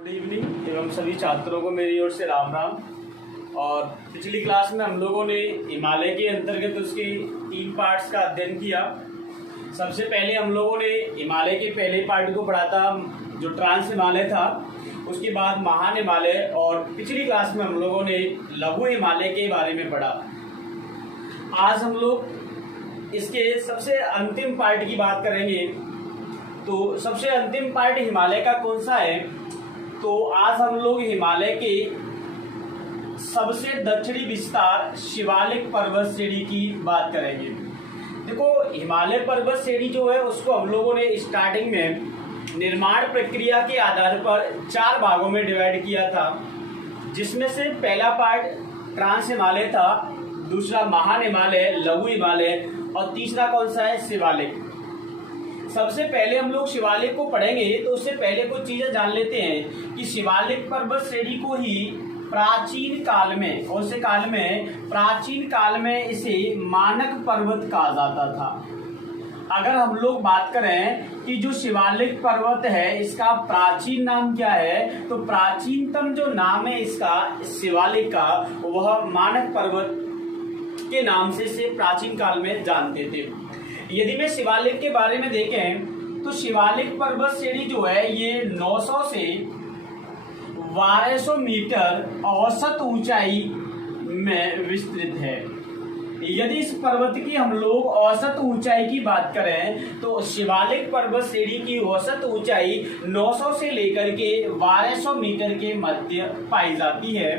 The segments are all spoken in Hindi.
गुड इवनिंग एवं सभी छात्रों को मेरी ओर से राम राम। और पिछली क्लास में हम लोगों ने हिमालय के अंतर्गत उसके 3 पार्ट्स का अध्ययन किया। सबसे पहले हम लोगों ने हिमालय के पहले पार्ट को पढ़ा था जो ट्रांस हिमालय था, उसके बाद महान हिमालय, और पिछली क्लास में हम लोगों ने लघु हिमालय के बारे में पढ़ा। आज हम लोग इसके सबसे अंतिम पार्ट की बात करेंगे। तो सबसे अंतिम पार्ट हिमालय का कौन सा है? तो आज हम लोग हिमालय के सबसे दक्षिणी विस्तार शिवालिक पर्वत श्रेणी की बात करेंगे। देखो, हिमालय पर्वत श्रेणी जो है उसको हम लोगों ने स्टार्टिंग में निर्माण प्रक्रिया के आधार पर 4 भागों में डिवाइड किया था, जिसमें से पहला पार्ट ट्रांस हिमालय था, दूसरा महान हिमालय, लघु हिमालय, और तीसरा कौन सा है? शिवालिक। सबसे पहले हम लोग शिवालिक को पढ़ेंगे, तो उससे पहले कुछ चीजें जान लेते हैं कि शिवालिक पर्वत श्रेणी को ही प्राचीन काल में, कौन से काल में? प्राचीन काल में इसे मानक पर्वत कहा जाता था। अगर हम लोग बात करें कि जो शिवालिक पर्वत है इसका प्राचीन नाम क्या है, तो प्राचीनतम जो नाम है इसका शिवालिक का, वह मानक पर्वत के नाम से इसे प्राचीन काल में जानते थे। यदि मैं शिवालिक के बारे में देखें तो शिवालिक पर्वत श्रेणी जो है ये 900 से 1200 मीटर औसत ऊंचाई में विस्तृत है। यदि इस पर्वत की हम लोग औसत ऊंचाई की बात करें तो शिवालिक पर्वत श्रेणी की औसत ऊंचाई 900 से लेकर के 1200 मीटर के मध्य पाई जाती है।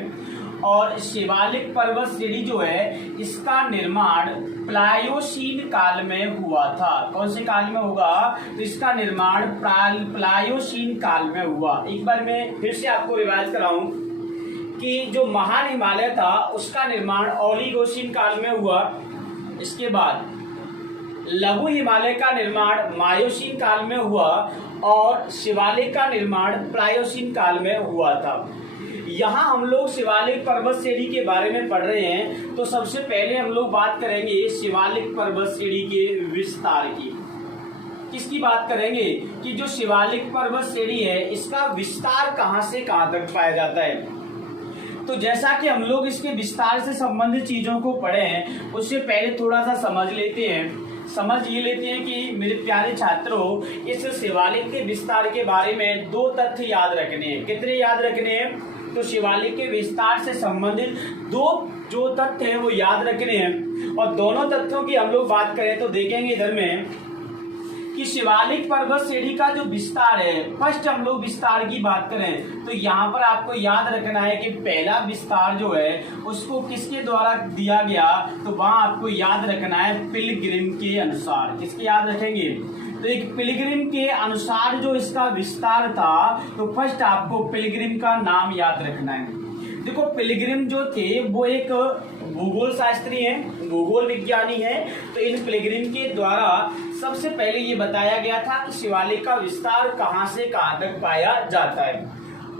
और शिवालिक पर्वत श्रेणी जो है इसका निर्माण प्लायोसीन काल में हुआ था। कौन से काल में होगा? तो इसका निर्माण प्लायोसीन काल में हुआ। एक बार मैं फिर से आपको रिवाइज कराऊं कि जो महान हिमालय था उसका निर्माण ओलिगोसीन काल में हुआ। इसके बाद लघु हिमालय का निर्माण मायोसीन काल में हुआ और शिवालिक का निर्माण प्लायोसीन काल में हुआ था। यहाँ हम लोग शिवालिक पर्वत श्रेणी के बारे में पढ़ रहे हैं, तो सबसे पहले हम लोग बात करेंगे शिवालिक पर्वत श्रेणी के विस्तार की। किसकी बात करेंगे? कि जो शिवालिक पर्वत श्रेणी है इसका विस्तार कहाँ से कहाँ तक पाया जाता है। तो जैसा कि हम लोग इसके विस्तार से संबंधित चीजों को पढ़े हैं, उससे पहले थोड़ा सा समझ लेते हैं कि मेरे प्यारे छात्रों, इस शिवालिक के विस्तार के बारे में 2 तथ्य याद रखने हैं। कितने याद रखने हैं? तो शिवालिक के विस्तार से संबंधित 2 जो तथ्य हैं वो याद रखने हैं। और दोनों तथ्यों की हम लोग बात करें तो देखेंगे इधर में कि शिवालिक पर्वत श्रेणी का जो विस्तार है, फर्स्ट हम लोग विस्तार की बात करें तो यहाँ पर आपको याद रखना है कि पहला विस्तार जो है उसको किसके द्वारा दिया गया, तो वहां आपको याद रखना है पिलग्रिम के अनुसार। किसके याद रखेंगे? तो एक पिलग्रिम के अनुसार जो इसका विस्तार था, तो फर्स्ट आपको पिलग्रिम का नाम याद रखना है। देखो, पिलग्रिम जो थे वो एक भूगोल शास्त्री हैं, भूगोल विज्ञानी हैं। तो इन पिलग्रिम के द्वारा सबसे पहले ये बताया गया था कि शिवालिक का विस्तार कहां से कहां तक पाया जाता है।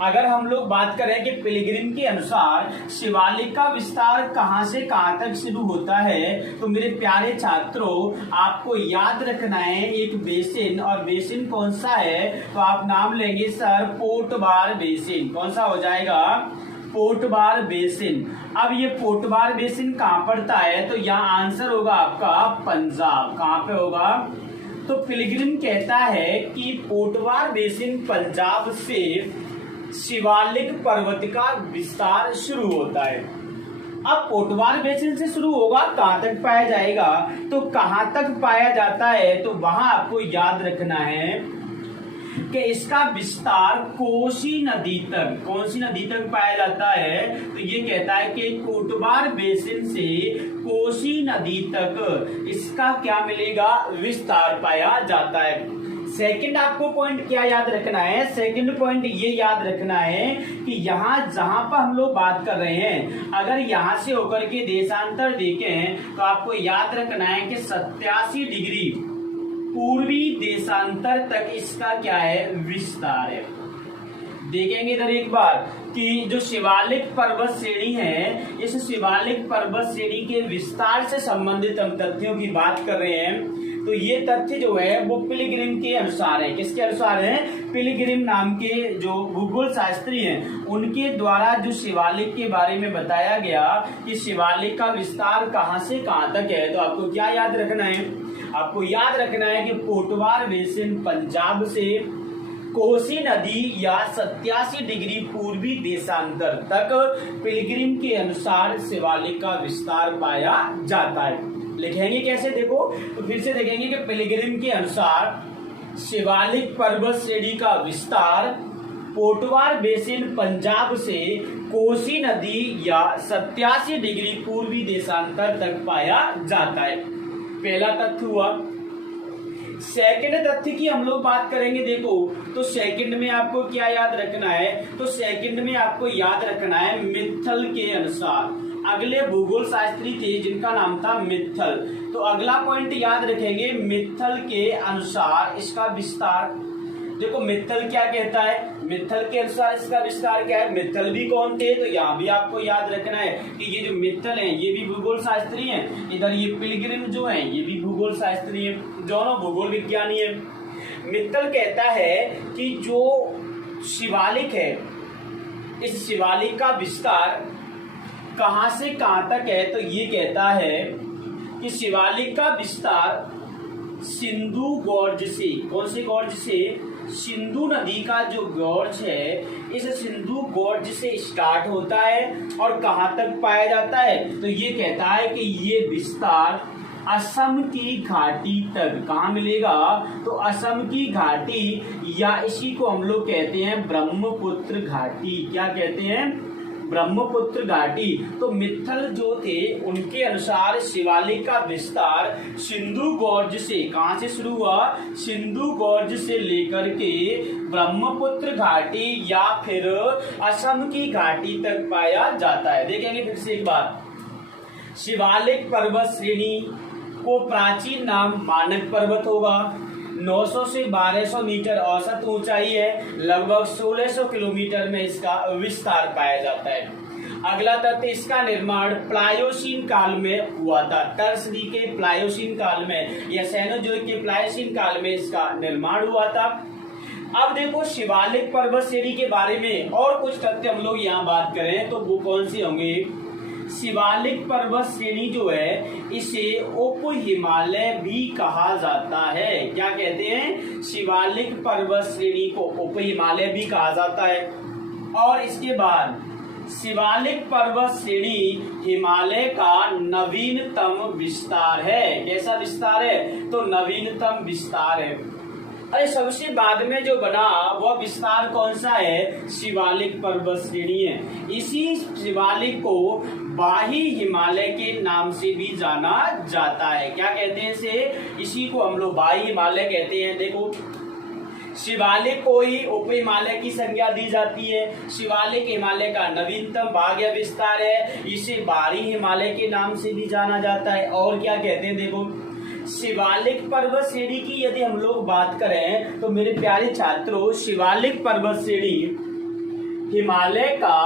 अगर हम लोग बात करें कि पिलग्रिम के अनुसार शिवालिक का विस्तार कहां से कहां तक शुरू होता है, तो मेरे प्यारे छात्रों आपको याद रखना है एक बेसिन, और बेसिन कौन सा है? तो आप नाम लेंगे सर पोटबार बेसिन। कौन सा हो जाएगा? पोटबार बेसिन। अब ये पोटबार बेसिन कहां पड़ता है? तो यहाँ आंसर होगा आपका पंजाब। कहां पे होगा? तो पिलग्रिम कहता है कि पोटबार बेसिन पंजाब से शिवालिक पर्वत का विस्तार शुरू होता है। अब पोटबार बेसिन से शुरू होगा, कहां तक पाया जाएगा? तो कहां तक पाया जाता है तो वहां आपको याद रखना है कि इसका विस्तार कोसी नदी तक, कौन सी नदी तक पाया जाता है? तो ये कहता है कि पोटबार बेसिन से कोसी नदी तक इसका क्या मिलेगा? विस्तार पाया जाता है। सेकंड आपको पॉइंट क्या याद रखना है? सेकंड पॉइंट ये याद रखना है कि यहाँ जहां पर हम लोग बात कर रहे हैं, अगर यहाँ से होकर के देशांतर देखें तो आपको याद रखना है कि 87 डिग्री पूर्वी देशांतर तक इसका क्या है? विस्तार है। देखेंगे इधर एक बार कि जो शिवालिक पर्वत श्रेणी है, इस शिवालिक पर्वत श्रेणी के विस्तार से संबंधित हम तथ्यों की बात कर रहे हैं। तो ये तथ्य जो है वो पिलग्रिम के अनुसार है। किसके अनुसार है? पिलग्रिम नाम के जो भूगोल शास्त्री हैं उनके द्वारा जो शिवालिक के बारे में बताया गया कि शिवालिक का विस्तार कहां से कहां तक है। तो आपको क्या याद रखना है? आपको याद रखना है कि पोटवार बेसिन पंजाब से कोसी नदी या 87 डिग्री पूर्वी देशांतर तक पिलग्रिम के अनुसार शिवालिक का विस्तार पाया जाता है। लिखेंगे कैसे? देखो तो फिर से देखेंगे कि पिलग्रिम के अनुसार शिवालिक पर्वत श्रेणी का विस्तार पोटवार बेसिन पंजाब से कोसी नदी या 87 डिग्री पूर्वी देशांतर तक पाया जाता है। पहला तथ्य हुआ। सेकंड तथ्य की हम लोग बात करेंगे। देखो तो सेकंड में आपको क्या याद रखना है? तो सेकंड में आपको याद रखना है मित्तल के अनुसार। अगले भूगोल शास्त्री थे जिनका नाम था मित्तल। तो अगला पॉइंट याद रखेंगे मित्तल के अनुसार इसका विस्तार। देखो मित्तल क्या कहता है? मित्तल के अनुसार इसका विस्तार क्या है? मित्तल भी कौन थे? तो यहाँ भी आपको याद रखना है कि ये जो मित्तल हैं ये भी भूगोल शास्त्री हैं। इधर ये पिलग्रिम जो हैं ये भी भूगोल शास्त्री हैं, दोनों भूगोल विज्ञानी हैं। मित्तल कहता है कि जो शिवालिक है इस शिवालिक का विस्तार कहां से कहां तक है? तो ये कहता है कि शिवालिक का विस्तार सिंधु गॉर्ज से, कौन से गॉर्ज से? सिंधु नदी का जो गॉर्ज है इस सिंधु गॉर्ज से स्टार्ट होता है और कहां तक पाया जाता है? तो ये कहता है कि ये विस्तार असम की घाटी तक। कहाँ मिलेगा? तो असम की घाटी या इसी को हम लोग कहते हैं ब्रह्मपुत्र घाटी। क्या कहते हैं? ब्रह्मपुत्र घाटी। तो मित्तल जो थे उनके अनुसार शिवालिक का विस्तार सिंधु गॉर्ज से, कहां से शुरू हुआ? सिंधु गॉर्ज से लेकर के ब्रह्मपुत्र घाटी या फिर असम की घाटी तक पाया जाता है। देखेंगे फिर से एक बार। शिवालिक पर्वत श्रेणी को प्राचीन नाम मानक पर्वत होगा। 900 से 1200 मीटर औसत ऊंचाई है। लगभग 1600 किलोमीटर में इसका विस्तार पाया जाता है। अगला तथ्य, इसका निर्माण प्लायोसीन काल में हुआ था। टर्सरी के प्लायोसीन काल में या सेनोजोइक के प्लायोसीन काल में इसका निर्माण हुआ था। अब देखो शिवालिक पर्वत श्रेणी के बारे में और कुछ तथ्य हम लोग यहाँ बात करें तो वो कौन से होंगे? शिवालिक पर्वत श्रेणी जो है इसे उप हिमालय भी कहा जाता है। क्या कहते हैं? शिवालिक पर्वत श्रेणी को उप हिमालय भी कहा जाता है। और इसके बाद शिवालिक पर्वत श्रेणी हिमालय का नवीनतम विस्तार है। कैसा विस्तार है? तो नवीनतम विस्तार है। अरे सबसे बाद में जो बना वह विस्तार कौन सा है? शिवालिक पर्वत श्रेणी है। इसी शिवालिक को बाही हिमालय के नाम से भी जाना जाता है। क्या कहते हैं इसे? इसी को हम लोग बाही हिमालय कहते हैं। देखो शिवालिक को ही उप हिमालय की संज्ञा दी जाती है। शिवालिक हिमालय का नवीनतम भाग या विस्तार है। इसे बाही हिमालय के नाम से भी जाना जाता है। और क्या कहते हैं? देखो शिवालिक पर्वत श्रेणी की यदि हम लोग बात करें तो मेरे प्यारे छात्रों शिवालिक पर्वत श्रेणी हिमालय का,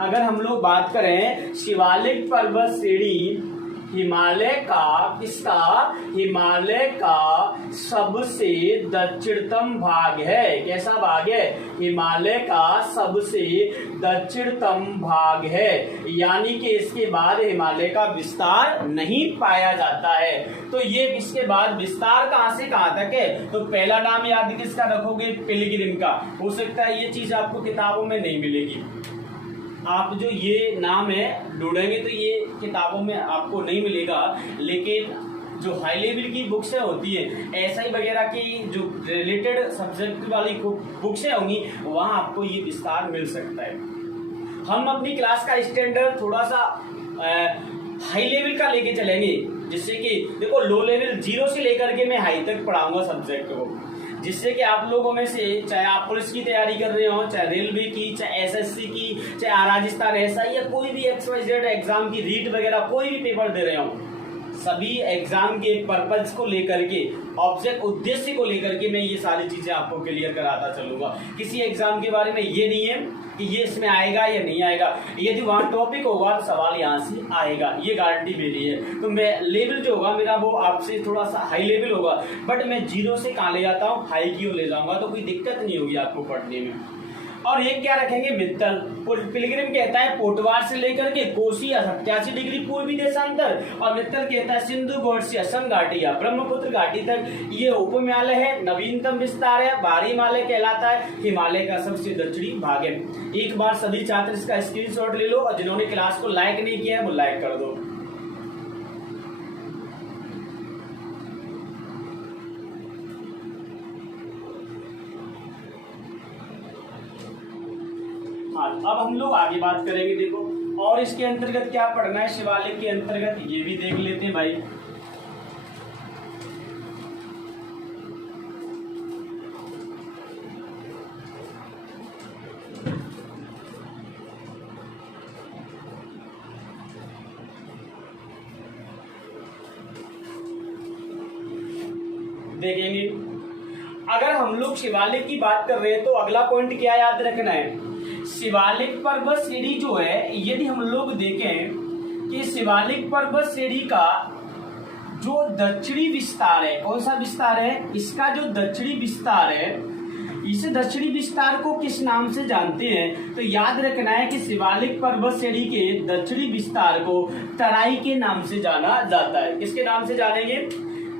अगर हम लोग बात करें शिवालिक पर्वत श्रेणी हिमालय का, किसका? हिमालय का सबसे दक्षिणतम भाग है। कैसा भाग है? हिमालय का सबसे दक्षिणतम भाग है। यानी कि इसके बाद हिमालय का विस्तार नहीं पाया जाता है। तो ये इसके बाद विस्तार कहां से कहां तक है? तो पहला नाम याद किसका रखोगे? पिलग्रिम का। हो सकता है ये चीज आपको किताबों में नहीं मिलेगी। आप जो ये नाम है ढूंढेंगे तो ये किताबों में आपको नहीं मिलेगा, लेकिन जो हाई लेवल की बुक्स होती है एसआई वगैरह की जो रिलेटेड सब्जेक्ट वाली बुक्स होंगी वहां आपको ये विस्तार मिल सकता है। हम अपनी क्लास का स्टैंडर्ड थोड़ा सा हाई लेवल का लेके चलेंगे, जिससे कि देखो लो लेवल 0 से लेकर के मैं हाई तक पढ़ाऊंगा सब्जेक्ट को, जिससे कि आप लोगों में से चाहे आप पुलिस की तैयारी कर रहे हो, चाहे रेलवे की, चाहे एसएससी की, चाहे राजस्थान एसआई या कोई भी XYZ एग्जाम की रीट वगैरह कोई भी पेपर दे रहे हो, सभी एग्जाम के पर्पज को लेकर के, ऑब्जेक्ट उद्देश्य को लेकर के मैं ये सारी चीजें आपको क्लियर कराता चलूंगा। किसी एग्जाम के बारे में ये नहीं है कि ये इसमें आएगा या नहीं आएगा, यदि वहाँ टॉपिक होगा तो सवाल यहाँ से आएगा, ये गारंटी मेरी है। तो मैं लेवल जो होगा मेरा वो आपसे थोड़ा सा हाई लेवल होगा, बट मैं जीरो से कहाँ ले जाता हूँ, हाई की ओर ले जाऊंगा, तो कोई दिक्कत नहीं होगी आपको पढ़ने में। और ये क्या रखेंगे, मित्तल। पिलग्रिम कहता है पोटवार से लेकर के कोसी 87 डिग्री पूर्वी देशांतर, और मित्तल कहता है सिंधु घाट से असम घाटी या ब्रह्मपुत्र घाटी तक। ये उप हिमालय है, नवीनतम विस्तार है, बाहरी हिमालय कहलाता है, हिमालय का सबसे दक्षिणी भाग है। एक बार सभी छात्र इसका स्क्रीनशॉट ले लो, और जिन्होंने क्लास को लाइक नहीं किया है वो लाइक कर दो। अब हम लोग आगे बात करेंगे, देखो और इसके अंतर्गत क्या पढ़ना है, शिवालिक के अंतर्गत ये भी देख लेते हैं भाई। देखेंगे अगर हम लोग शिवालिक की बात कर रहे हैं तो अगला पॉइंट क्या याद रखना है, शिवालिक पर्वत श्रेणी जो है, यदि हम लोग देखें कि शिवालिक पर्वत श्रेणी का जो दक्षिणी विस्तार है, कौन सा विस्तार है, इसका जो दक्षिणी विस्तार है, इस दक्षिणी विस्तार को किस नाम से जानते हैं, तो याद रखना है कि शिवालिक पर्वत श्रेणी के दक्षिणी विस्तार को तराई के नाम से जाना जाता है। किसके नाम से जानेंगे,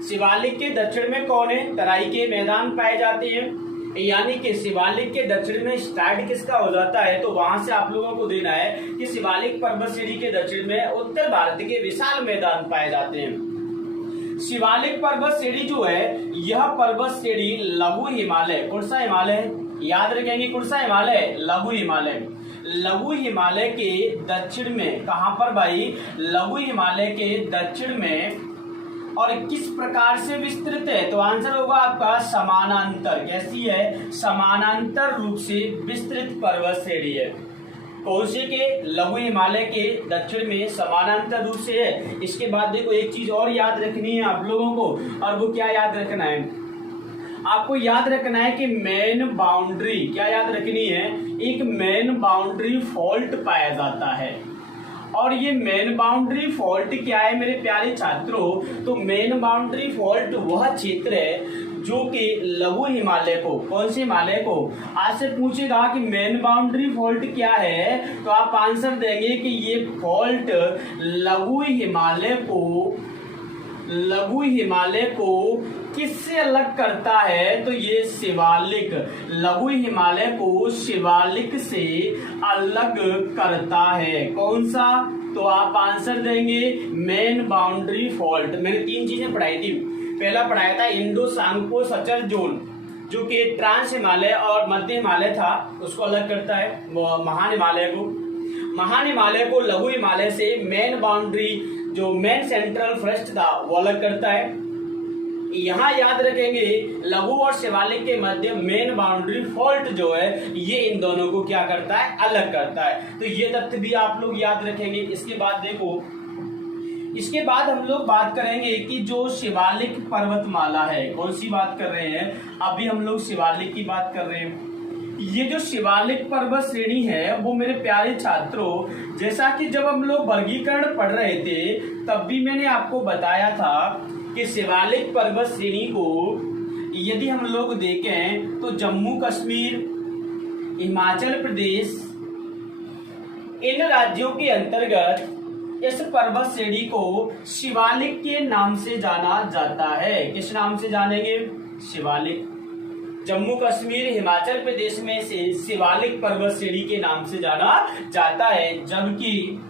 शिवालिक के दक्षिण में कौन है, तराई के मैदान पाए जाते हैं, यानी कि शिवालिक के दक्षिण में स्टार्ट किसका हो जाता है, तो वहां से आप लोगों को देना है कि शिवालिक पर्वत श्रेणी के दक्षिण में उत्तर भारत के विशाल मैदान पाए जाते हैं। शिवालिक पर्वत श्रेणी जो है, यह पर्वत श्रेणी लघु हिमालय, कौन सा हिमालय है, याद रखेंगे कौन सा हिमालय, लघु हिमालय, लघु हिमालय के दक्षिण में, कहां पर भाई, लघु हिमालय के दक्षिण में, और किस प्रकार से विस्तृत है, तो आंसर होगा आपका समानांतर, कैसी है, समानांतर रूप से विस्तृत पर्वत श्रेणी है। कौन से के, लघु हिमालय के दक्षिण में समानांतर रूप से है। इसके बाद देखो एक चीज और याद रखनी है आप लोगों को, और वो क्या याद रखना है, आपको याद रखना है कि मेन बाउंड्री, क्या याद रखनी है, एक मेन बाउंड्री फॉल्ट पाया जाता है। और ये मेन बाउंड्री फॉल्ट क्या है मेरे प्यारे छात्रों, तो मेन बाउंड्री फॉल्ट वह क्षेत्र है जो कि लघु हिमालय को, कौन से हिमालय को, आज से पूछेगा कि मेन बाउंड्री फॉल्ट क्या है, तो आप आंसर देंगे कि ये फॉल्ट लघु हिमालय को किससे अलग करता है, तो ये शिवालिक, लघु हिमालय को शिवालिक से अलग करता है। कौन सा, तो आप आंसर देंगे मेन बाउंड्री फॉल्ट। मैंने 3 चीजें पढ़ाई थी, पहला पढ़ाया था इंडो सांगपो सचल जोन, जो कि ट्रांस हिमालय और मध्य हिमालय था, उसको अलग करता है। महान हिमालय को लघु हिमालय से मेन बाउंड्री, जो मेन सेंट्रल फॉरेस्ट था, वो अलग करता है। यहाँ याद रखेंगे लघु और शिवालिक के मध्य मेन बाउंड्री फॉल्ट जो है, ये इन दोनों को क्या करता है, अलग करता है। तो ये तथ्य भी आप लोग याद रखेंगे। इसके बाद देखो, इसके बाद हम लोग बात करेंगे कि जो शिवालिक पर्वतमाला है, कौन सी बात कर रहे हैं, अभी हम लोग शिवालिक की बात कर रहे हैं। ये जो शिवालिक पर्वत श्रेणी है वो मेरे प्यारे छात्रों, जैसा कि जब हम लोग वर्गीकरण पढ़ रहे थे तब भी मैंने आपको बताया था कि शिवालिक पर्वत श्रेणी को यदि हम लोग देखें तो जम्मू कश्मीर, हिमाचल प्रदेश, इन राज्यों के अंतर्गत इस पर्वत श्रेणी को शिवालिक के नाम से जाना जाता है। किस नाम से जानेंगे, शिवालिक। जम्मू कश्मीर, हिमाचल प्रदेश में से शिवालिक पर्वत श्रेणी के नाम से जाना जाता है। जबकि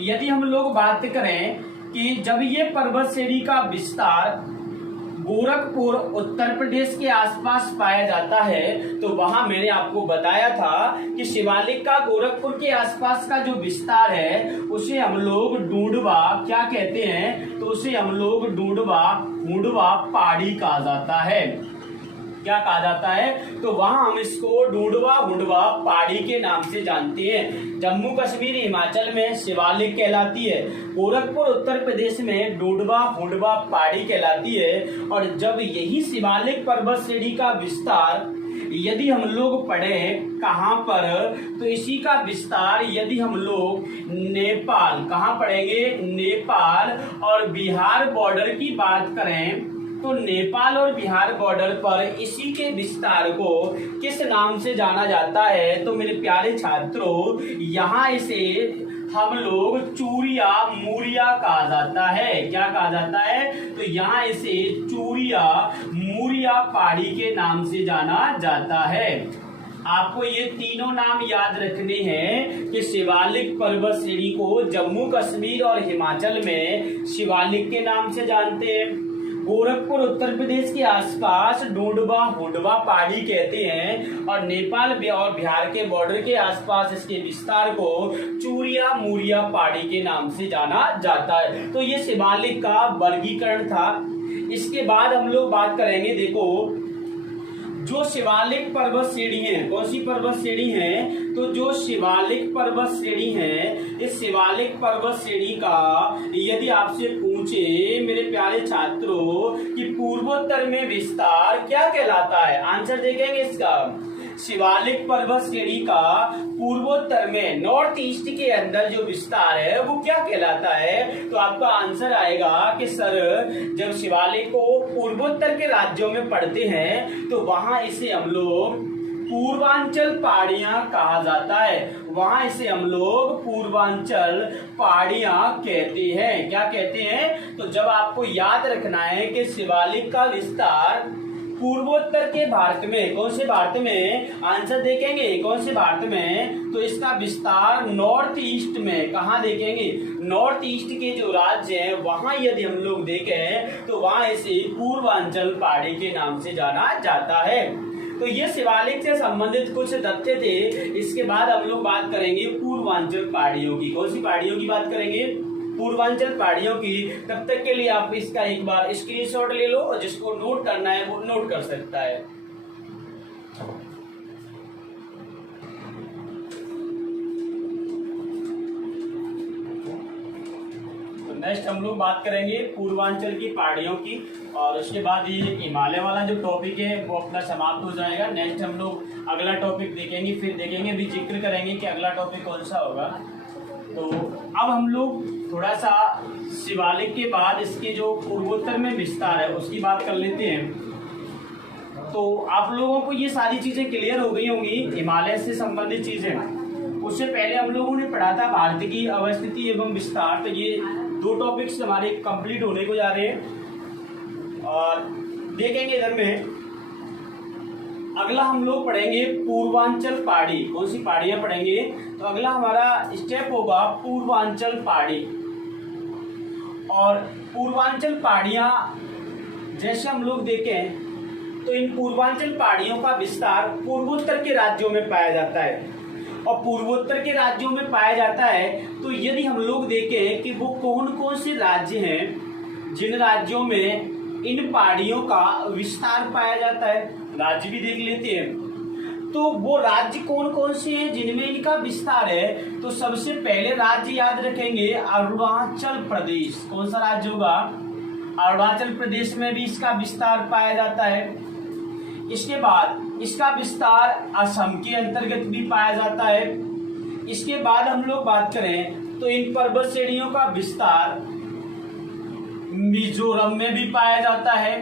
यदि हम लोग बात करें कि जब ये पर्वत श्रेणी का विस्तार गोरखपुर, उत्तर प्रदेश के आसपास पाया जाता है, तो वहां मैंने आपको बताया था कि शिवालिक का गोरखपुर के आसपास का जो विस्तार है उसे हम लोग ढूंढवा क्या कहते हैं, तो उसे हम लोग ढूंढवा मुंडवा पहाड़ी कहा जाता है। क्या कहा जाता है, तो वहां हम इसको ढूंढवा हुंडवा पहाड़ी के नाम से जानते हैं। जम्मू कश्मीर हिमाचल में शिवालिक कहलाती है, गोरखपुर उत्तर प्रदेश में ढूंढवा हुंडवा पहाड़ी कहलाती है। और जब यही शिवालिक पर्वत श्रेणी का विस्तार यदि हम लोग पढ़ें कहां पर, तो इसी का विस्तार यदि हम लोग नेपाल, कहां पढ़ेंगे, नेपाल और बिहार बॉर्डर की बात करें, तो नेपाल और बिहार बॉर्डर पर इसी के विस्तार को किस नाम से जाना जाता है, तो मेरे प्यारे छात्रों यहाँ इसे हम लोग चूरिया मूरिया कहा जाता है। क्या कहा जाता है, तो यहाँ इसे चूरिया मूरिया पहाड़ी के नाम से जाना जाता है। आपको ये तीनों नाम याद रखने हैं कि शिवालिक पर्वत श्रेणी को जम्मू कश्मीर और हिमाचल में शिवालिक के नाम से जानते हैं, गोरखपुर उत्तर प्रदेश के आसपास ढूंढवा हुंडवा पहाड़ी कहते हैं, और नेपाल और बिहार के बॉर्डर के आसपास इसके विस्तार को चूरिया मूरिया पहाड़ी के नाम से जाना जाता है। तो ये शिवालिक का वर्गीकरण था। इसके बाद हम लोग बात करेंगे, देखो जो शिवालिक पर्वत श्रेणी है, कौन सी पर्वत श्रेणी है, तो जो शिवालिक पर्वत श्रेणी है, इस शिवालिक पर्वत श्रेणी का यदि आपसे पूछे मेरे प्यारे छात्रों कि पूर्वोत्तर में विस्तार क्या कहलाता है, आंसर देखेंगे इसका। शिवालिक पर्वत श्रेणी का पूर्वोत्तर में नॉर्थ ईस्ट के अंदर जो विस्तार है वो क्या कहलाता है, तो आपका आंसर आएगा कि सर जब शिवालिक को पूर्वोत्तर के राज्यों में पढ़ते हैं तो वहां इसे हम लोग पूर्वांचल पहाड़ियां कहा जाता है, वहां इसे हम लोग पूर्वांचल पहाड़ियां कहते हैं। क्या कहते हैं, तो जब आपको याद रखना है कि शिवालिक का विस्तार पूर्वोत्तर के भारत में, कौन से भारत में, आंसर देखेंगे कौन से भारत में, तो इसका विस्तार नॉर्थ ईस्ट में, कहाँ देखेंगे, नॉर्थ ईस्ट के जो राज्य हैं वहां यदि हम लोग देखें तो वहां इसे पूर्वांचल पहाड़ी के नाम से जाना जाता है। तो ये शिवालिक से संबंधित कुछ तथ्य थे। इसके बाद हम लोग बात करेंगे पूर्वांचल पहाड़ियों की। कौन सी पहाड़ियों की बात करेंगे, पूर्वांचल पहाड़ियों की। तब तक के लिए आप इसका एक बार स्क्रीनशॉट ले लो और जिसको नोट करना है वो नोट कर सकता है। तो नेक्स्ट हम लोग बात करेंगे पूर्वांचल की पहाड़ियों की, और उसके बाद ये हिमालय वाला जो टॉपिक है वो अपना समाप्त हो जाएगा। नेक्स्ट हम लोग अगला टॉपिक देखेंगे, फिर देखेंगे भी जिक्र करेंगे कि अगला टॉपिक कौन सा होगा। तो अब हम लोग थोड़ा सा शिवालिक के बाद इसके जो पूर्वोत्तर में विस्तार है उसकी बात कर लेते हैं। तो आप लोगों को ये सारी चीजें क्लियर हो गई होंगी, हिमालय से संबंधित चीजें। उससे पहले हम लोगों ने पढ़ा था भारत की अवस्थिति एवं विस्तार। तो ये दो टॉपिक्स हमारे कंप्लीट होने को जा रहे हैं, और देखेंगे इधर में अगला हम लोग पढ़ेंगे पूर्वांचल पहाड़ी। कौन सी पहाड़ियां पढ़ेंगे, तो अगला हमारा स्टेप होगा पूर्वांचल पहाड़ी। और पूर्वांचल पहाड़ियां जैसे हम लोग देखें तो इन पूर्वांचल पहाड़ियों का विस्तार पूर्वोत्तर के राज्यों में पाया जाता है, और पूर्वोत्तर के राज्यों में पाया जाता है तो यदि हम लोग देखें कि वो कौन कौन से राज्य हैं जिन राज्यों में इन पहाड़ियों का विस्तार पाया जाता है, राज्य भी देख लेते हैं। तो वो राज्य कौन कौन से हैं जिनमें इनका विस्तार है, तो सबसे पहले राज्य याद रखेंगे अरुणाचल प्रदेश। कौन सा राज्य होगा, अरुणाचल प्रदेश में भी इसका विस्तार पाया जाता है। इसके बाद इसका विस्तार असम के अंतर्गत भी पाया जाता है। इसके बाद हम लोग बात करें तो इन पर्वत श्रेणियों का विस्तार मिजोरम में भी पाया जाता है।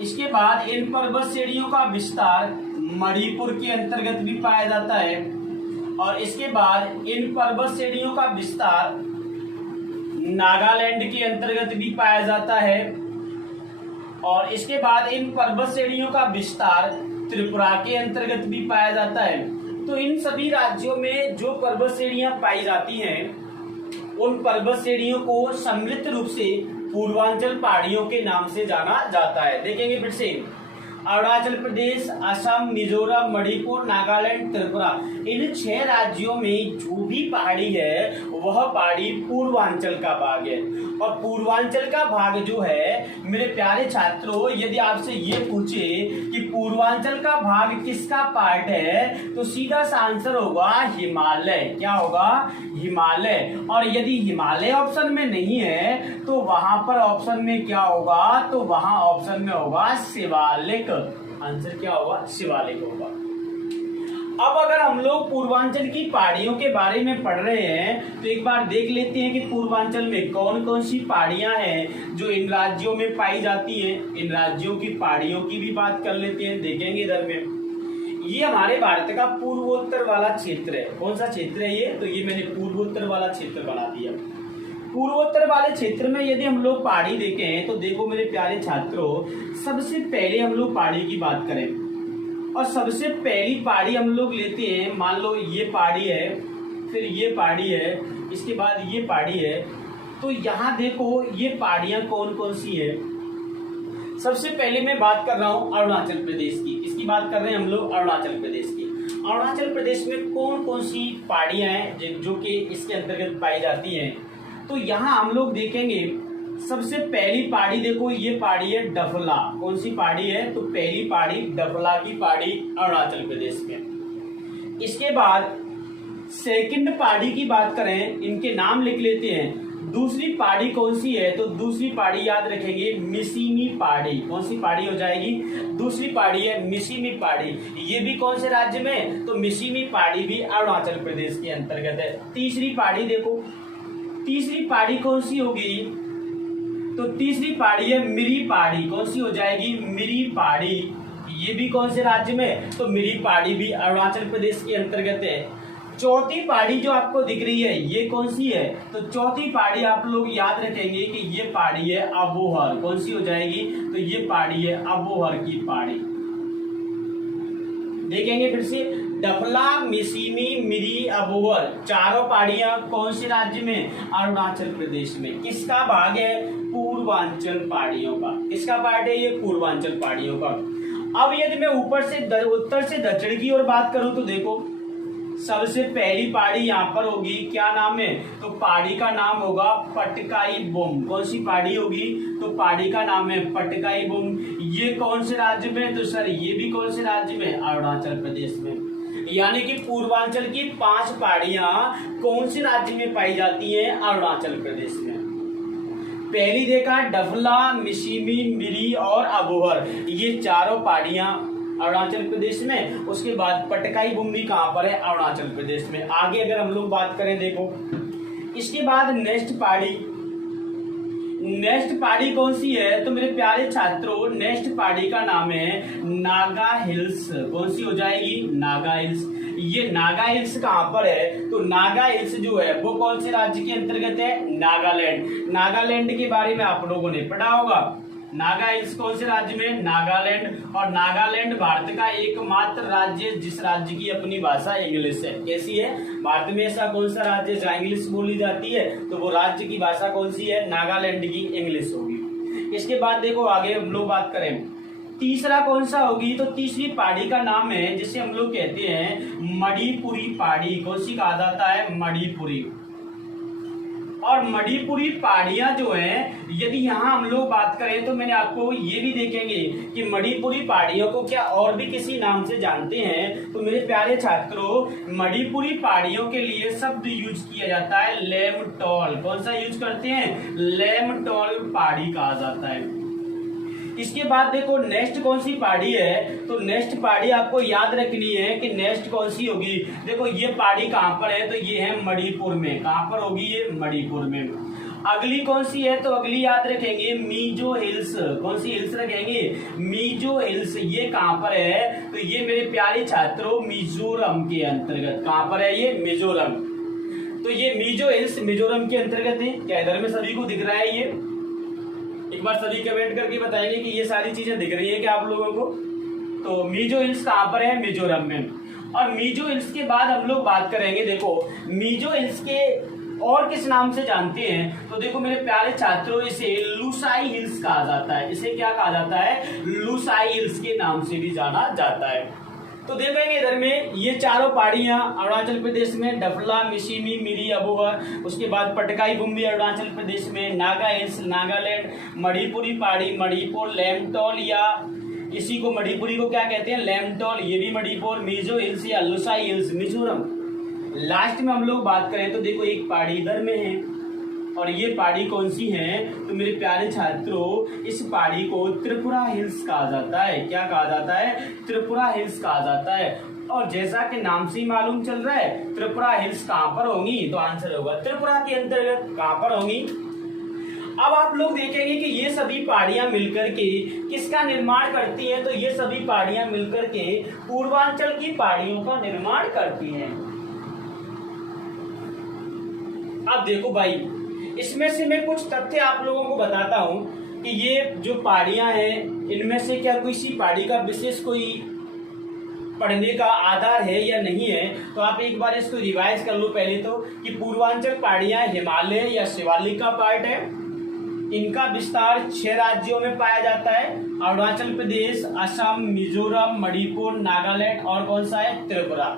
इसके बाद इन पर्वत श्रेणियों का विस्तार मणिपुर के अंतर्गत भी पाया जाता है, और इसके बाद इन पर्वत श्रेणियों का विस्तार नागालैंड के अंतर्गत भी पाया जाता है, और इसके बाद इन पर्वत श्रेणियों का विस्तार त्रिपुरा के अंतर्गत भी पाया जाता है। तो इन सभी राज्यों में जो पर्वत श्रेणियां पाई जाती हैं उन पर्वत श्रेणियों को सम्मिलित रूप से पूर्वांचल पहाड़ियों के नाम से जाना जाता है। देखेंगे फिर से अरुणाचल प्रदेश, असम, मिजोरम, मणिपुर, नागालैंड, त्रिपुरा, इन 6 राज्यों में जो भी पहाड़ी है वह पहाड़ी पूर्वांचल का भाग है। और पूर्वांचल का भाग जो है मेरे प्यारे छात्रों, यदि आपसे ये पूछे कि पूर्वांचल का भाग किसका पार्ट है, तो सीधा सा आंसर होगा हिमालय। क्या होगा? हिमालय। और यदि हिमालय ऑप्शन में नहीं है तो वहां पर ऑप्शन में क्या होगा? तो वहां ऑप्शन में होगा शिवालिक। आंसर क्या होगा? शिवालिक होगा। अब अगर हम लोग पूर्वांचल की पहाड़ियों के बारे में पढ़ रहे हैं तो एक बार देख लेते हैं कि पूर्वांचल में कौन कौन सी पहाड़ियां हैं जो इन राज्यों में पाई जाती हैं। इन राज्यों की पहाड़ियों की भी बात कर लेते हैं, देखेंगे इधर में। ये हमारे भारत का पूर्वोत्तर वाला क्षेत्र है। कौन सा क्षेत्र है ये? तो ये मैंने पूर्वोत्तर वाला क्षेत्र बना दिया। पूर्वोत्तर वाले क्षेत्र में यदि हम लोग पहाड़ी देखें तो देखो मेरे प्यारे छात्रों, सबसे पहले हम लोग पहाड़ी की बात करें और सबसे पहली पहाड़ी हम लोग लेते हैं। मान लो ये पहाड़ी है, फिर ये पहाड़ी है, इसके बाद ये पहाड़ी है। तो यहाँ देखो ये पहाड़ियां कौन कौन सी है। सबसे पहले मैं बात कर रहा हूँ अरुणाचल प्रदेश की। किसकी बात कर रहे हैं हम लोग? अरुणाचल प्रदेश की। अरुणाचल प्रदेश में कौन कौन सी पहाड़ियां हैं जो कि इसके अंतर्गत पाई जाती हैं? तो यहाँ हम लोग देखेंगे सबसे पहली पहाड़ी, देखो ये पहाड़ी है डफला। कौन सी पहाड़ी है? तो पहली पहाड़ी डफला की पहाड़ी अरुणाचल प्रदेश में। इसके बाद सेकंड पहाड़ी की बात करें, इनके नाम लिख लेते हैं। दूसरी पहाड़ी कौन सी है? तो दूसरी पहाड़ी याद रखेंगे मिसिमी पहाड़ी। कौन सी पहाड़ी हो जाएगी? दूसरी पहाड़ी है मिसिमी पहाड़ी। ये भी कौन से राज्य में? तो मिसिमी पहाड़ी भी अरुणाचल प्रदेश के अंतर्गत है। तीसरी पहाड़ी देखो, तीसरी पहाड़ी कौन सी होगी? तो तीसरी पहाड़ी है मिरी पहाड़ी। कौन सी हो जाएगी? मिरी पहाड़ी। ये भी कौन से राज्य में? तो मिरी पहाड़ी भी अरुणाचल प्रदेश के अंतर्गत है। चौथी पहाड़ी जो आपको दिख रही है ये कौन सी है? तो चौथी पहाड़ी आप लोग याद रखेंगे कि ये पहाड़ी है अबोहर। कौन सी हो जाएगी? तो ये पहाड़ी है अबोहर की पहाड़ी। देखेंगे फिर से, डफला, मिसिमी, मिरी, अबोहर, चारों पहाड़ियां कौन से राज्य में? अरुणाचल प्रदेश में। किसका भाग है? पूर्वांचल पहाड़ियों का। किसका पार्ट है ये? पूर्वांचल पहाड़ियों का। अब यदि मैं ऊपर से उत्तर से दक्षिण की ओर बात करूं तो देखो सबसे पहली पहाड़ी यहाँ पर होगी, क्या नाम है? तो पहाड़ी का नाम होगा पटकाई बुम। कौन सी पहाड़ी होगी? तो पहाड़ी का नाम है पटकाई बुम। ये कौन से राज्य में? तो सर ये भी कौन से राज्य में? अरुणाचल प्रदेश में। यानी कि पूर्वांचल की 5 पहाड़ियां कौन से राज्य में पाई जाती हैं? अरुणाचल प्रदेश में। पहली देखा डफला, मिसिमी, मिरी और अबोहर, ये चारों पहाड़ियां अरुणाचल प्रदेश में। उसके बाद पटकाई बुम्बी कहां पर है? अरुणाचल प्रदेश में। आगे अगर हम लोग बात करें देखो, इसके बाद नेक्स्ट पहाड़ी कौन सी है? तो मेरे प्यारे छात्रों नेक्स्ट पहाड़ी का नाम है नागा हिल्स। कौन सी हो जाएगी? नागा हिल्स। ये नागा हिल्स कहां पर है? तो नागा हिल्स जो है वो कौन से राज्य के अंतर्गत है? नागालैंड। नागालैंड के बारे में आप लोगों ने पढ़ा होगा। नागा हिल्स कौन से राज्य में? नागालैंड। और नागालैंड भारत का एकमात्र राज्य जिस राज्य की अपनी भाषा इंग्लिश है। कैसी है? भारत में ऐसा कौन सा राज्य जहाँ इंग्लिश बोली जाती है? तो वो राज्य की भाषा कौन सी है? नागालैंड की इंग्लिश होगी। इसके बाद देखो आगे हम लोग बात करें, तीसरा कौन सा होगी? तो तीसरी पहाड़ी का नाम है जिसे हम लोग कहते हैं मणिपुरी पहाड़ी। कौन सी कहा जाता है? मणिपुरी। और मणिपुरी पहाड़ियां जो हैं, यदि यहाँ हम लोग बात करें तो मैंने आपको ये भी देखेंगे कि मणिपुरी पहाड़ियों को क्या और भी किसी नाम से जानते हैं? तो मेरे प्यारे छात्रों मणिपुरी पहाड़ियों के लिए शब्द यूज किया जाता है लेमटॉल। कौन सा यूज करते हैं? लेमटॉल पहाड़ी कहा जाता है। इसके बाद देखो नेक्स्ट कौन सी पहाड़ी है? तो नेक्स्ट पहाड़ी आपको याद रखनी है कि नेक्स्ट कौन सी होगी। देखो ये पहाड़ी कहां पर है? तो ये है मणिपुर में। कहां पर होगी ये? मणिपुर में। अगली कौन सी है? तो अगली याद रखेंगे मिजो हिल्स। कौन सी हिल्स रखेंगे? मिजो हिल्स। ये कहां पर है? तो ये मेरे प्यारे छात्रों मिजोरम के अंतर्गत। कहां पर है ये? मिजोरम। तो ये मिजो हिल्स मिजोरम के अंतर्गत है। क्या इधर में सभी को दिख रहा है? ये एक बार सभी कमेंट करके बताएंगे कि ये सारी चीजें दिख रही है क्या आप लोगों को। तो मिजो हिल्स कहां पर है? मिजोरम में। और मिजो हिल्स के बाद हम लोग बात करेंगे, देखो मिजो हिल्स के और किस नाम से जानते हैं? तो देखो मेरे प्यारे छात्रों, इसे लुसाई हिल्स कहा जाता है। इसे क्या कहा जाता है? लुसाई हिल्स के नाम से भी जाना जाता है। तो देखेंगे इधर में ये चारों पहाड़ियां अरुणाचल प्रदेश में, डफला, मिशीमी, मिरी, अबोहर, उसके बाद पटकाई बुम्बी अरुणाचल प्रदेश में, नागा हिल्स नागालैंड, मणिपुरी पहाड़ी मणिपुर, लैमटॉल या इसी को मणिपुरी को क्या कहते हैं? लैमटॉल, ये भी मणिपुर, मिजो हिल्स या लुसाई हिल्स मिजोरम। लास्ट में हम लोग बात करें तो देखो एक पहाड़ी इधर में है और ये पहाड़ी कौन सी है? तो मेरे प्यारे छात्रों, इस पहाड़ी को त्रिपुरा हिल्स कहा जाता है। क्या कहा जाता है? त्रिपुरा हिल्स कहा जाता है। और जैसा कि नाम से ही मालूम चल रहा है, त्रिपुरा हिल्स कहाँ पर होंगी? तो आंसर होगा त्रिपुरा के अंतर्गत। कहाँ पर होंगी? अब आप लोग देखेंगे कि ये सभी पहाड़ियां मिलकर के किसका निर्माण करती हैं? तो ये सभी पहाड़ियां मिलकर के पूर्वांचल की पहाड़ियों का निर्माण करती हैं। अब देखो भाई, इसमें से मैं कुछ तथ्य आप लोगों को बताता हूं कि ये जो पहाड़ियां हैं, इनमें से क्या किसी पहाड़ी का विशेष कोई पढ़ने का आधार है या नहीं है। तो आप एक बार इसको रिवाइज कर लो पहले तो, कि पूर्वांचल पहाड़ियां हिमालय या शिवालिक का पार्ट है। इनका विस्तार 6 राज्यों में पाया जाता है, अरुणाचल प्रदेश, असम, मिजोरम, मणिपुर, नागालैंड और कौन सा है? त्रिपुरा।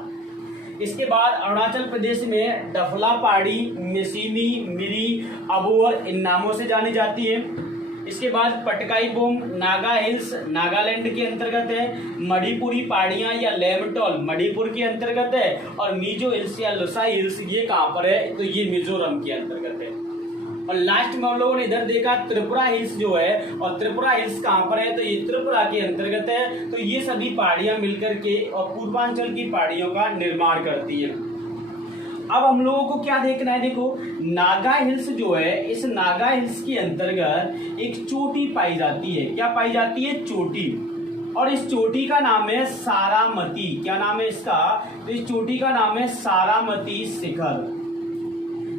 इसके बाद अरुणाचल प्रदेश में डफला पहाड़ी, मिशीमी, मिरी, अबोहर इन नामों से जानी जाती है। इसके बाद पटकाई बुम, नागा हिल्स नागालैंड के अंतर्गत है, मणिपुरी पहाड़ियां या लैमटॉल मणिपुर के अंतर्गत है, और मिजो हिल्स या लुसाई हिल्स ये कहाँ पर है? तो ये मिजोरम के अंतर्गत है। और लास्ट में हम लोगों ने इधर देखा त्रिपुरा हिल्स जो है, और त्रिपुरा हिल्स कहाँ पर है? तो ये त्रिपुरा के अंतर्गत है। तो ये सभी पहाड़ियां मिलकर के और पूर्वांचल की पहाड़ियों का निर्माण करती है। अब हम लोगों को क्या देखना है? देखो नागा हिल्स जो है, इस नागा हिल्स के अंतर्गत एक चोटी पाई जाती है। क्या पाई जाती है? चोटी। और इस चोटी का नाम है सारामती। क्या नाम है इसका? तो इस चोटी का नाम है सारामती शिखर।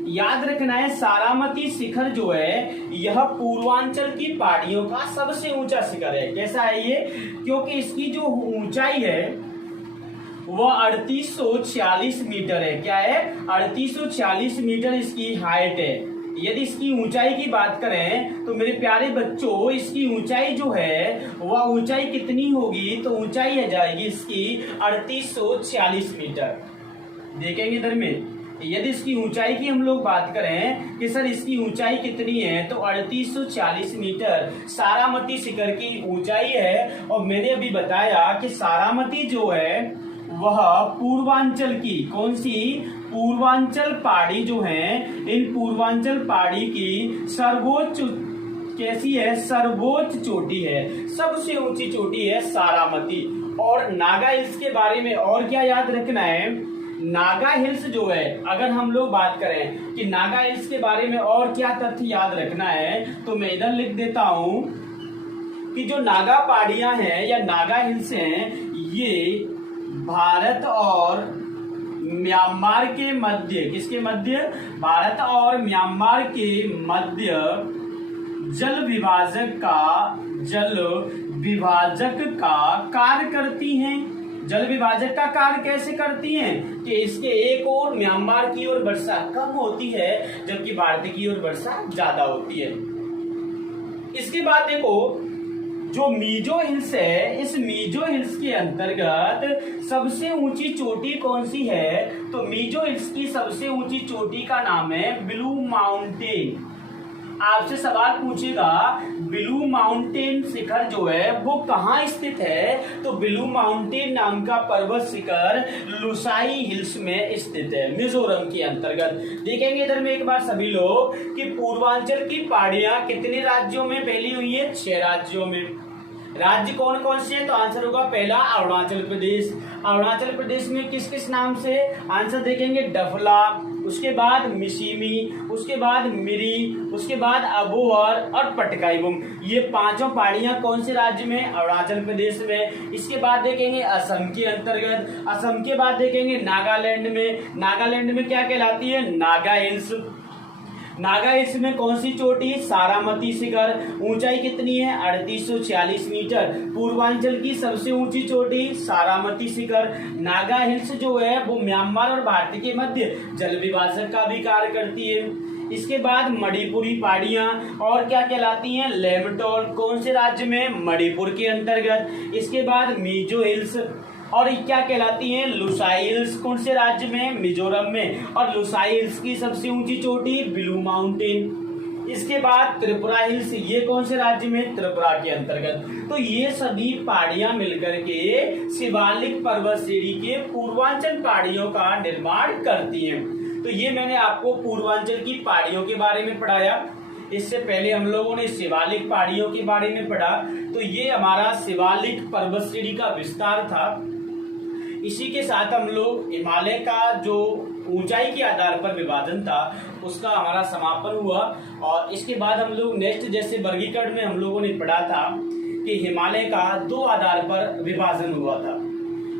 याद रखना है, सारामती शिखर जो है यह पूर्वांचल की पहाड़ियों का सबसे ऊंचा शिखर है। कैसा है ये? क्योंकि इसकी जो ऊंचाई है वह 3846 मीटर है। क्या है? 3846 मीटर इसकी हाइट है। यदि इसकी ऊंचाई की बात करें तो मेरे प्यारे बच्चों, इसकी ऊंचाई जो है वह ऊंचाई कितनी होगी? तो ऊंचाई आ जाएगी इसकी 3846 मीटर। देखेंगे इधर में, यदि इसकी ऊंचाई की हम लोग बात करें कि सर इसकी ऊंचाई कितनी है, तो 3840 मीटर सारामती शिखर की ऊंचाई है। और मैंने अभी बताया कि सारामती जो है वह पूर्वांचल की, कौन सी? पूर्वांचल पहाड़ी जो है, इन पूर्वांचल पहाड़ी की सर्वोच्च कैसी है? सर्वोच्च चोटी है, सबसे ऊंची चोटी है सारामती। और नागा हिल्स के बारे में और क्या याद रखना है? नागा हिल्स जो है, अगर हम लोग बात करें कि नागा हिल्स के बारे में और क्या तथ्य याद रखना है, तो मैं इधर लिख देता हूं कि जो नागा पहाड़ियां हैं या नागा हिल्स हैं, ये भारत और म्यांमार के मध्य, किसके मध्य? भारत और म्यांमार के मध्य जल विभाजक का कार्य करती हैं। जल विभाजक का कार्य कैसे करती हैं? कि इसके एक ओर म्यांमार की ओर वर्षा कम होती है, जबकि भारत की ओर वर्षा ज्यादा होती है। इसके बाद देखो जो मिजो हिल्स है, इस मिजो हिल्स के अंतर्गत सबसे ऊंची चोटी कौन सी है? तो मिजो हिल्स की सबसे ऊंची चोटी का नाम है ब्लू माउंटेन। आपसे सवाल पूछेगा ब्लू माउंटेन शिखर जो है वो कहाँ स्थित है? तो ब्लू माउंटेन नाम का पर्वत शिखर लुसाई हिल्स में स्थित है, मिजोरम के अंतर्गत। देखेंगे इधर में एक बार सभी लोग कि पूर्वांचल की पहाड़ियां कितने राज्यों में फैली हुई है? 6 राज्यों में। राज्य कौन कौन से हैं? तो आंसर होगा पहला अरुणाचल प्रदेश। अरुणाचल प्रदेश में किस किस नाम से? आंसर देखेंगे डफला, उसके बाद मिशीमी, उसके बाद मिरी, उसके बाद अबोहर और पटकाईबुम। ये 5 पहाड़ियां कौन से राज्य में? अरुणाचल प्रदेश में। इसके बाद देखेंगे असम के अंतर्गत। असम के बाद देखेंगे नागालैंड में। नागालैंड में क्या कहलाती है? नागा हिल्स। नागा हिल्स में कौन सी चोटी? सारामती शिखर। ऊंचाई कितनी है? 3846 मीटर। पूर्वांचल की सबसे ऊंची चोटी सारामती शिखर। नागा हिल्स जो है वो म्यांमार और भारत के मध्य जल विभाजक का भी कार्य करती है। इसके बाद मणिपुरी पहाड़ियां और क्या कहलाती हैं? लेमटोल। कौन से राज्य में? मणिपुर के अंतर्गत। इसके बाद मिजो हिल्स और क्या कहलाती हैं? लुसाई हिल्स। कौन से राज्य में? मिजोरम में। और लुसाई हिल्स की सबसे ऊंची चोटी ब्लू माउंटेन। इसके बाद त्रिपुरा हिल्स, ये कौन से राज्य में? त्रिपुरा के अंतर्गत। तो ये सभी पहाड़ियां मिलकर के शिवालिक पर्वत श्रेणी के पूर्वांचल पहाड़ियों का निर्माण करती हैं। तो ये मैंने आपको पूर्वांचल की पहाड़ियों के बारे में पढ़ाया। इससे पहले हम लोगों ने शिवालिक पहाड़ियों के बारे में पढ़ा। तो ये हमारा शिवालिक पर्वत श्रेणी का विस्तार था। इसी के साथ हम लोग हिमालय का जो ऊंचाई के आधार पर विभाजन था उसका हमारा समापन हुआ। और इसके बाद हम लोग नेक्स्ट जैसे वर्गीकरण में हम लोगों ने पढ़ा था कि हिमालय का 2 आधार पर विभाजन हुआ था।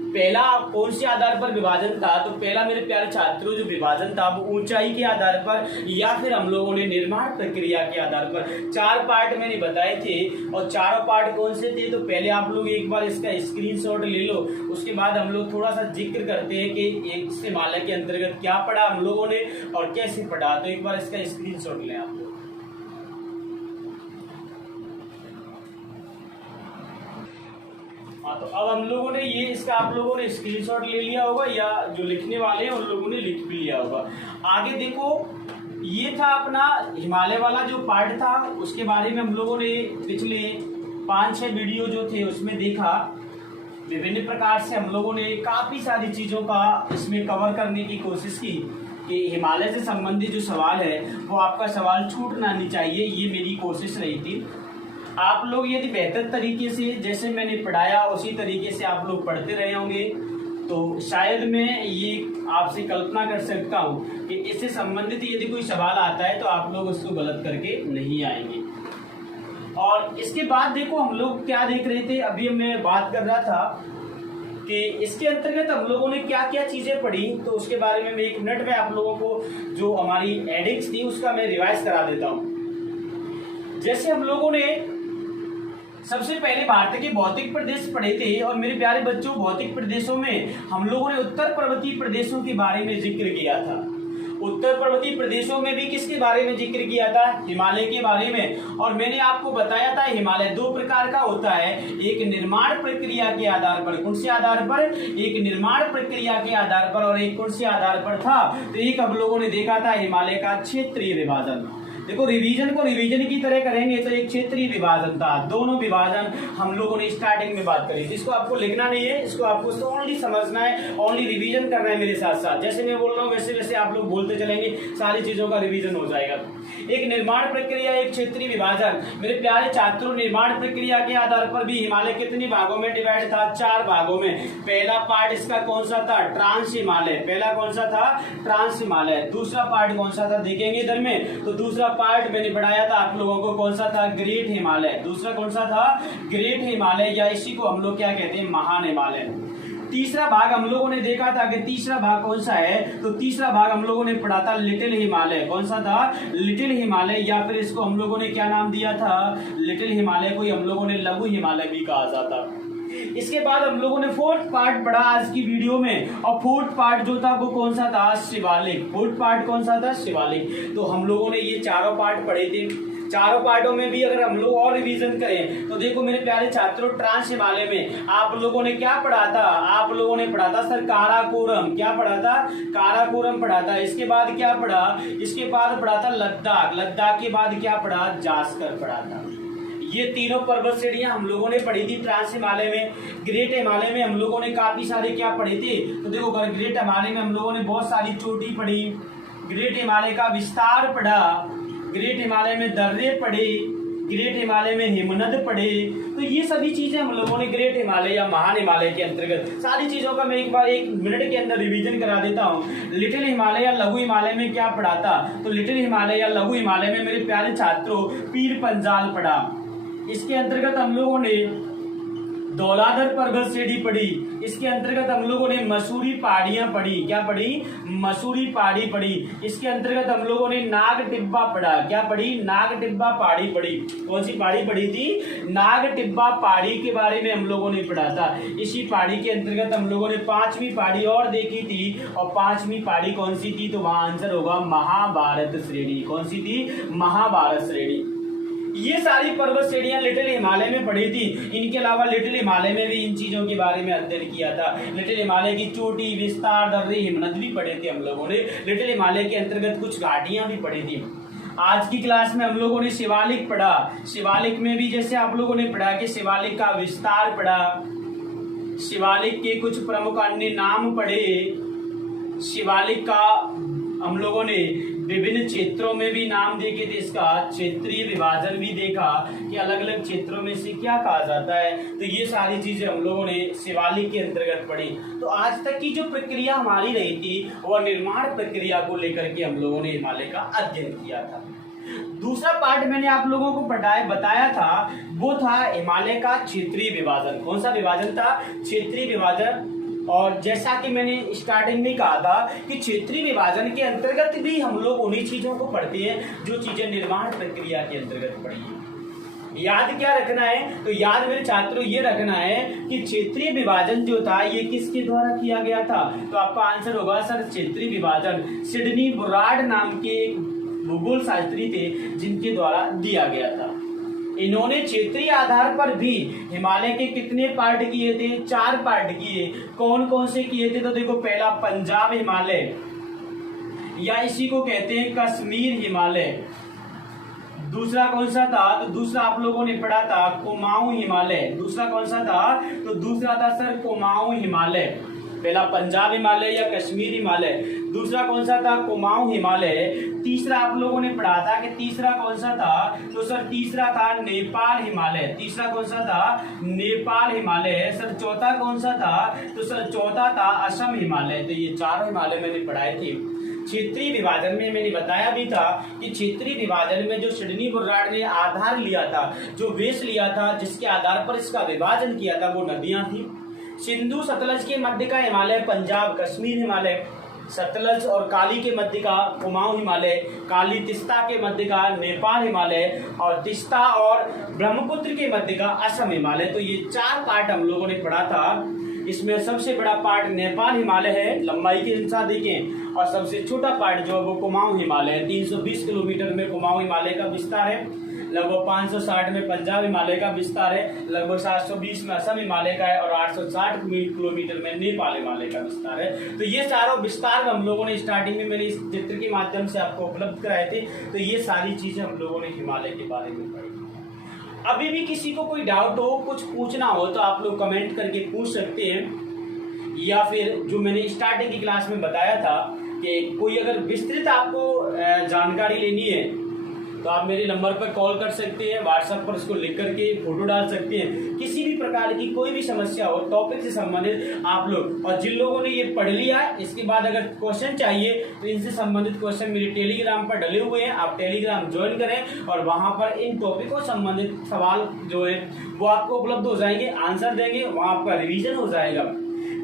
पहला कौन से आधार पर विभाजन था? तो पहला मेरे प्यारे छात्रों जो विभाजन था वो ऊंचाई के आधार पर या फिर हम लोगों ने निर्माण प्रक्रिया के आधार पर 4 पार्ट मैंने बताए थे। और चारों पार्ट कौन से थे? तो पहले आप लोग एक बार इसका स्क्रीनशॉट ले लो। उसके बाद हम लोग थोड़ा सा जिक्र करते हैं कि एक हिमालय के अंतर्गत क्या पढ़ा हम लोगों ने और कैसे पढ़ा। तो एक बार इसका स्क्रीनशॉट लें आप लोग। तो अब हम लोगों ने ये इसका आप लोगों ने स्क्रीनशॉट ले लिया होगा या जो लिखने वाले हैं उन लोगों ने लिख भी लिया होगा। आगे देखो, ये था अपना हिमालय वाला जो पार्ट था, उसके बारे में हम लोगों ने पिछले 5-6 वीडियो जो थे उसमें देखा। विभिन्न प्रकार से हम लोगों ने काफी सारी चीजों का इसमें कवर करने की कोशिश की कि हिमालय से संबंधित जो सवाल है वो आपका सवाल छूटना नहीं चाहिए, ये मेरी कोशिश रही थी। आप लोग यदि बेहतर तरीके से जैसे मैंने पढ़ाया उसी तरीके से आप लोग पढ़ते रहे होंगे तो शायद मैं ये आपसे कल्पना कर सकता हूँ कि इससे संबंधित यदि कोई सवाल आता है तो आप लोग उसको गलत करके नहीं आएंगे। और इसके बाद देखो हम लोग क्या देख रहे थे, अभी मैं बात कर रहा था कि इसके अंतर्गत हम लोगों ने क्या क्या चीजें पढ़ी। तो उसके बारे में मैं 1 मिनट में आप लोगों को जो हमारी एडिक्स थी उसका मैं रिवाइज करा देता हूँ। जैसे हम लोगों ने सबसे पहले भारत के भौतिक प्रदेश पढ़े थे और मेरे प्यारे बच्चों भौतिक प्रदेशों में हम लोगों ने उत्तर पर्वतीय प्रदेशों के बारे में जिक्र किया था। उत्तर पर्वतीय प्रदेशों में भी किसके बारे में जिक्र किया था? हिमालय के बारे में। और मैंने आपको बताया था हिमालय 2 प्रकार का होता है, एक निर्माण प्रक्रिया के आधार पर। कौन से आधार पर? एक निर्माण प्रक्रिया के आधार पर। और एक कौन से आधार पर था? तो एक हम लोगों ने देखा था हिमालय का क्षेत्रीय विभाजन। देखो रिवीजन को रिवीजन की तरह करेंगे तो एक क्षेत्रीय विभाजन था। दोनों विभाजन हम लोगों ने स्टार्टिंग में बात करी थी। इसको आपको लिखना नहीं है, इसको आपको ओनली समझना है, ओनली रिवीजन करना है मेरे साथ साथ। जैसे मैं बोल रहा हूँ वैसे वैसे आप लोग बोलते चलेंगे, सारी चीजों का रिवीजन हो जाएगा। एक निर्माण प्रक्रिया, एक क्षेत्रीय विभाजन। मेरे प्यारे छात्रों निर्माण प्रक्रिया के आधार पर भी हिमालय कितने भागों में डिवाइड था? 4 भागों में। पहला पार्ट इसका कौन सा था? ट्रांस हिमालय। पहला कौन सा था? ट्रांस हिमालय। दूसरा पार्ट कौन सा था देखेंगे इधर में, तो दूसरा पार्ट मैंने पढ़ाया था आप लोगों को, कौन सा था? ग्रेट हिमालय। दूसरा कौन सा था? ग्रेट हिमालय, या इसी को हम लोग क्या कहते हैं? महान हिमालय। तीसरा भाग हम लोगों ने देखा था कि तीसरा भाग कौन सा है? तो तीसरा भाग हम लोगों ने पढ़ा था लिटिल हिमालय। कौन सा था? लिटिल हिमालय, या फिर इसको हम लोगों ने क्या नाम दिया था? लिटिल हिमालय को हम लोगों ने लघु हिमालय भी कहा जाता। इसके बाद हम लोगों ने 4th पार्ट पढ़ा आज की वीडियो में, और 4th पार्ट जो था वो कौन सा था? शिवालिक। 4th पार्ट कौन सा था? शिवालिक। तो हम लोगों ने ये चारों पार्ट पढ़े थे। चारों पार्टों में भी अगर हम लोग और रिवीजन करें तो देखो मेरे प्यारे छात्रों ट्रांस हिमालय में आप लोगों ने क्या पढ़ा था? आप लोगों ने पढ़ा था सर काराकोरम। क्या पढ़ा था? काराकोरम पढ़ा था। इसके बाद क्या पढ़ा? इसके बाद पढ़ा था लद्दाख। लद्दाख के बाद क्या पढ़ा? जास्कर पढ़ा था। ये तीनों पर्वत श्रेणियां हम लोगों ने पढ़ी थी ट्रांस हिमालय में। ग्रेट हिमालय में हम लोगों ने काफी सारे क्या पढ़े थे? तो देखो ग्रेट हिमालय में हम लोगों ने बहुत सारी चोटी पढ़ी, ग्रेट हिमालय का विस्तार पढ़ा, ग्रेट हिमालय में दर्रे पढ़े, ग्रेट हिमालय में हिमनद पढ़े। तो ये सभी चीजें हम लोगों ने ग्रेट हिमालय या महान हिमालय के अंतर्गत, सारी चीजों का मैं एक बार 1 मिनट के अंदर रिवीजन करा देता हूँ। लिटिल हिमालय या लघु हिमालय में क्या पढ़ा था? तो लिटिल हिमालय या लघु हिमालय में मेरे प्यारे छात्रों पीर पंजाल पढ़ा। इसके अंतर्गत हम लोगों ने धौलाधर पर्वत श्रेणी पढ़ी। इसके अंतर्गत हम लोगों ने मसूरी पहाड़ियां पढ़ी। क्या पढ़ी? मसूरी पहाड़ी पढ़ी। इसके अंतर्गत हम लोगों ने नाग टिब्बा पढ़ा। क्या पढ़ी? नाग टिब्बा पहाड़ी पढ़ी। कौन सी पहाड़ी पढ़ी थी? नाग टिब्बा पहाड़ी के बारे में हम लोगों ने पढ़ा था। इसी पहाड़ी के अंतर्गत हम लोगों ने 5वीं पहाड़ी और देखी थी, और 5वीं पहाड़ी कौन सी थी? तो वहां आंसर होगा महाभारत श्रेणी। कौन सी थी? महाभारत श्रेणी। ये सारी पर्वत श्रेणियां लिटिल हिमालय में पड़ी थी। इनके अलावा लिटिल हिमालय में भी इन चीजों के बारे में अध्ययन किया था। लिटिल हिमालय की चोटी, विस्तार, दर्रे, हिमनद भी पढ़े थे हम लोगों ने। लिटिल हिमालय के अंतर्गत कुछ घाटियां भी पढ़ी थी। आज की क्लास में हम लोगों ने शिवालिक पढ़ा। शिवालिक में भी जैसे आप लोगों ने पढ़ा कि शिवालिक का विस्तार पढ़ा, शिवालिक के कुछ प्रमुख अन्य नाम पढ़े, शिवालिक का हम लोगों ने विभिन्न क्षेत्रों में भी नाम देखे थे, इसका क्षेत्रीय विभाजन भी देखा कि अलग अलग क्षेत्रों में से क्या कहा जाता है। तो ये सारी चीजें हम लोगों ने शिवालिक के अंतर्गत पढ़ी। तो आज तक की जो प्रक्रिया हमारी रही थी वह निर्माण प्रक्रिया को लेकर के हम लोगों ने हिमालय का अध्ययन किया था। दूसरा पार्ट मैंने आप लोगों को बताया था, वो था हिमालय का क्षेत्रीय विभाजन। कौन सा विभाजन था? क्षेत्रीय विभाजन। और जैसा कि मैंने स्टार्टिंग में कहा था कि क्षेत्रीय विभाजन के अंतर्गत भी हम लोग उन्हीं चीजों को पढ़ते हैं जो चीजें निर्माण प्रक्रिया के अंतर्गत पढ़ी है। याद क्या रखना है? तो याद मेरे छात्रों ये रखना है कि क्षेत्रीय विभाजन जो था ये किसके द्वारा किया गया था? तो आपका आंसर होगा सर क्षेत्रीय विभाजन सिडनी बुराड नाम के भूगोल शास्त्री थे जिनके द्वारा दिया गया था। इन्होंने क्षेत्रीय आधार पर भी हिमालय के कितने पार्ट किए थे? 4 पार्ट किए। कौन कौन से किए थे? तो देखो, पहला पंजाब हिमालय या इसी को कहते हैं कश्मीर हिमालय। दूसरा कौन सा था? तो दूसरा आप लोगों ने पढ़ा था कुमाऊं हिमालय। दूसरा कौन सा था? तो दूसरा था सर कुमाऊं हिमालय। पहला पंजाब हिमालय या कश्मीर हिमालय, दूसरा कौन सा था? कुमाऊं हिमालय। तीसरा आप लोगों ने पढ़ा था कि तीसरा कौन सा था? तो सर तीसरा था नेपाल हिमालय। तीसरा कौन सा था? नेपाल हिमालय। सर चौथा कौन सा था? तो सर चौथा था असम हिमालय। तो ये 4 हिमालय मैंने पढ़ाए थे। क्षेत्रीय विभाजन में मैंने बताया भी था कि क्षेत्रीय विभाजन में जो सिडनी बुर्राड ने आधार लिया था, जो बेस लिया था, जिसके आधार पर इसका विभाजन किया था, वो नदियां थी। सिंधु सतलज के मध्य का हिमालय पंजाब कश्मीर हिमालय, सतलज और काली के मध्य का कुमाऊं हिमालय, काली तिस्ता के मध्य का नेपाल हिमालय, और तिस्ता और ब्रह्मपुत्र के मध्य का असम हिमालय। तो ये 4 पार्ट हम लोगों ने पढ़ा था। इसमें सबसे बड़ा पार्ट नेपाल हिमालय है, लंबाई के अनुसार देखें, और सबसे छोटा पार्ट जो है वो कुमाऊं हिमालय है। 320 किलोमीटर में कुमाऊं हिमालय का विस्तार है, लगभग 560 में पंजाब हिमालय का विस्तार है, लगभग 720 में असम हिमालय का है, और 860 किलोमीटर में नेपाल हिमालय का विस्तार है। तो ये चारों विस्तार हम लोगों ने स्टार्टिंग में मैंने इस चित्र के माध्यम से आपको उपलब्ध कराए थे। तो ये सारी चीजें हम लोगों ने हिमालय के बारे में पढ़ी। अभी भी किसी को कोई डाउट हो, कुछ पूछना हो, तो आप लोग कमेंट करके पूछ सकते हैं, या फिर जो मैंने स्टार्टिंग की क्लास में बताया था कि कोई अगर विस्तृत आपको जानकारी लेनी है तो आप मेरे नंबर पर कॉल कर सकते हैं, व्हाट्सएप पर उसको लिख करके फोटो डाल सकते हैं। किसी भी प्रकार की कोई भी समस्या हो टॉपिक से संबंधित आप लोग, और जिन लोगों ने ये पढ़ लिया है इसके बाद अगर क्वेश्चन चाहिए तो इनसे संबंधित क्वेश्चन मेरे टेलीग्राम पर डले हुए हैं, आप टेलीग्राम ज्वाइन करें और वहां पर इन टॉपिकों संबंधित सवाल जो है वो आपको उपलब्ध हो जाएंगे, आंसर देंगे, वहां आपका रिविजन हो जाएगा।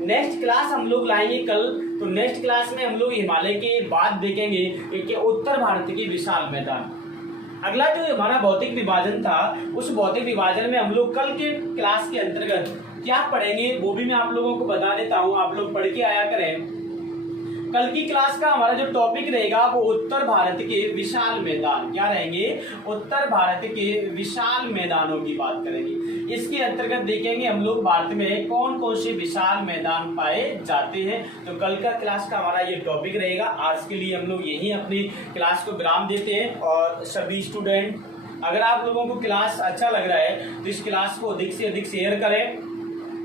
नेक्स्ट क्लास हम लोग लाएंगे कल। तो नेक्स्ट क्लास में हम लोग हिमालय के बाद देखेंगे कि उत्तर भारत के विशाल मैदान। अगला जो हमारा भौतिक विभाजन था, उस भौतिक विभाजन में हम लोग कल के क्लास के अंतर्गत क्या पढ़ेंगे वो भी मैं आप लोगों को बता देता हूं, आप लोग पढ़ के आया करें। कल की क्लास का हमारा जो टॉपिक रहेगा वो उत्तर भारत के विशाल मैदान। क्या रहेंगे? उत्तर भारत के विशाल मैदानों की बात करेंगे। इसके अंतर्गत देखेंगे हम लोग भारत में कौन कौन से विशाल मैदान पाए जाते हैं। तो कल का क्लास का हमारा ये टॉपिक रहेगा। आज के लिए हम लोग यही अपनी क्लास को विराम देते हैं। और सभी स्टूडेंट, अगर आप लोगों को क्लास अच्छा लग रहा है तो इस क्लास को अधिक से अधिक शेयर करें,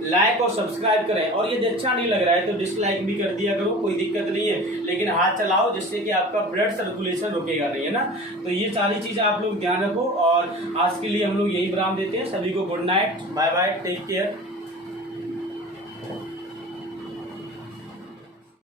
लाइक और सब्सक्राइब करें, और यदि अच्छा नहीं लग रहा है तो डिसलाइक भी कर दिया करो, कोई दिक्कत नहीं है, लेकिन हाथ चलाओ जिससे कि आपका ब्लड सर्कुलेशन रुकेगा नहीं, है ना। तो ये सारी चीजें आप लोग ध्यान रखो। और आज के लिए हम लोग यही विराम देते हैं। सभी को good night, bye bye, take care.